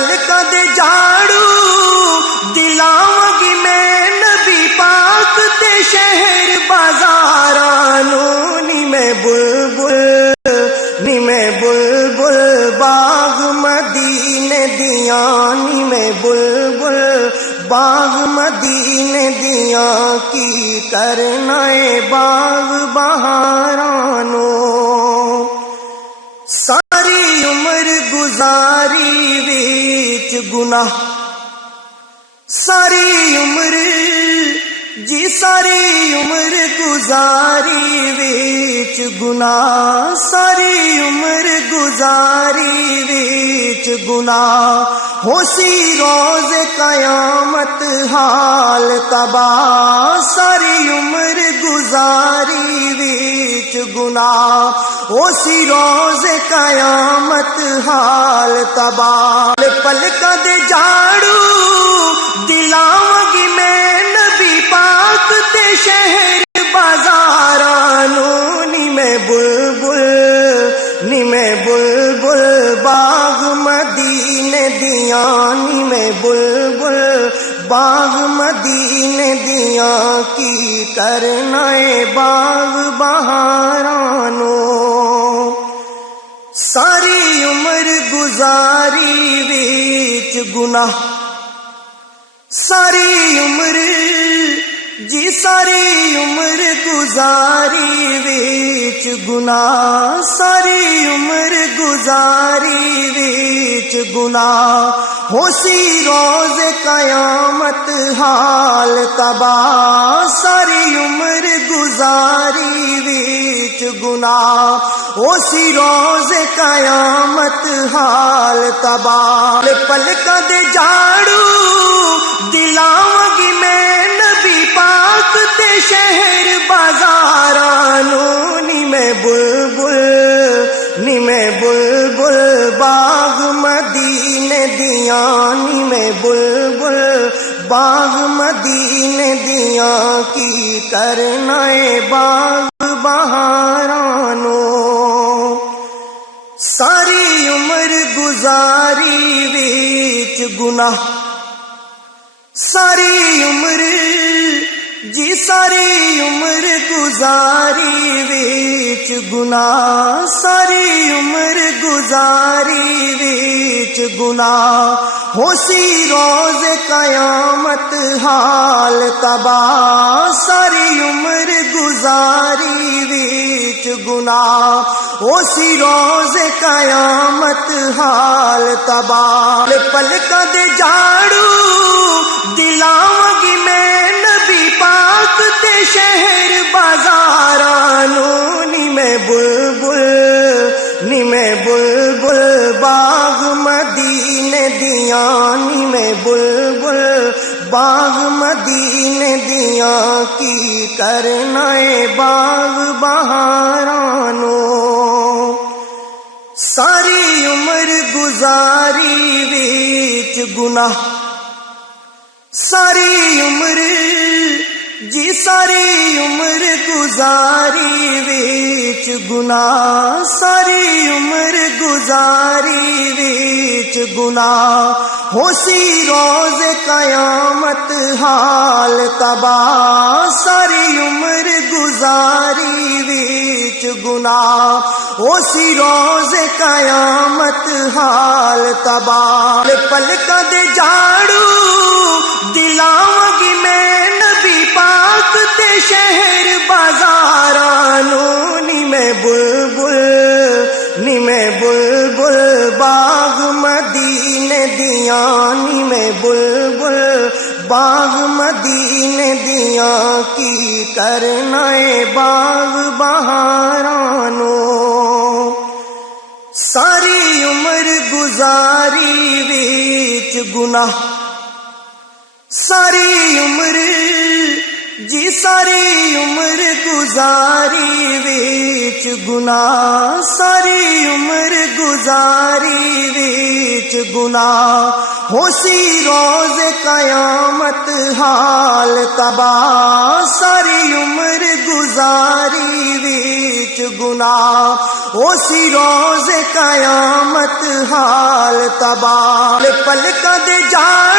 پلکاں دے جھاڑو دلاواں میں نبی پاک تے شہر بازاراں نوں نی میں بلبل باغ مدینے دیاں نی میں بلبل باغ مدینے دیاں کی کرنا اے باغ بہاراں نوں ساری عمر گزاری وچ گناہ ساری عمر ساری عمر گزاری وچ گناہ ساری عمر گزاری وچ گناہ ہو سی روز قیامت حال تباہ ساری عمر گزاری وچ گناہ ہو سی روز قیامت حال تباہ پلکاں دے جھاڑو دلاواں میں نبی پاک تے شہر بازاراں نوں نی میں بلبل باغ مدینے دیاں نی میں بلبل باغ مدینے دیاں کی کرنا اے باغ بہاراں نوں ساری عمر گزاری وچ گناہ ساری عمر ساری عمر گزاری وچ گناہ ساری عمر گزاری وچ گناہ ہو سی روز قیامت حال تباہ ساری عمر گزاری وچ گناہ ہو سی روز قیامت حال تباہ پلکاں دے جھاڑو دلاواں میں نبی پاک تے شہر بازاراں نوں نی میں بلبل باغ مدینے دیاں نی میں بلبل باغ مدینے دیاں کی کرنا اے باغ بہاراں نوں ساری عمر گزاری وچ گناہ ساری عمر ساری عمر گزاری وچ گناہ ساری عمر گزاری وچ گناہ ہو سی روز قیامت حال تباہ ساری عمر گزاری وچ گناہ ہو سی روز قیامت حال تباہ پلکاں دے جھاڑو دلاواں میں نبی پاک تے شہر بازاراں نوں نی میں بلبل باغ مدینے دیاں نی میں بلبل باغ مدینے دیاں کی کرنا اے باغ بہاراں نوں ساری عمر گزاری وچ گناہ ساری عمر ساری عمر گزاری وچ گناہ ساری عمر گزاری وچ گناہ ہو سی روز قیامت حال تباہ ساری عمر گزاری وچ گناہ ہو سی روز قیامت حال تباہ پلکاں دے جھاڑو دلاواں میں نبی پاک تے شہر بازاراں نوں نی میں بلبل باغ مدینے دیاں نی میں بلبل باغ مدینے دیاں کی کرنا اے باغ بہاراں نوں ساری عمر گزاری وچ گناہ ساری عمر جی ساری عمر گزاری ویچ گناہ، ساری عمر گزاری ویچ گناہ، ہو سی روز قیامت حال تباہ، ساری عمر گزاری ویچ گناہ، ہو سی روز قیامت حال تباہ، پلک دے جا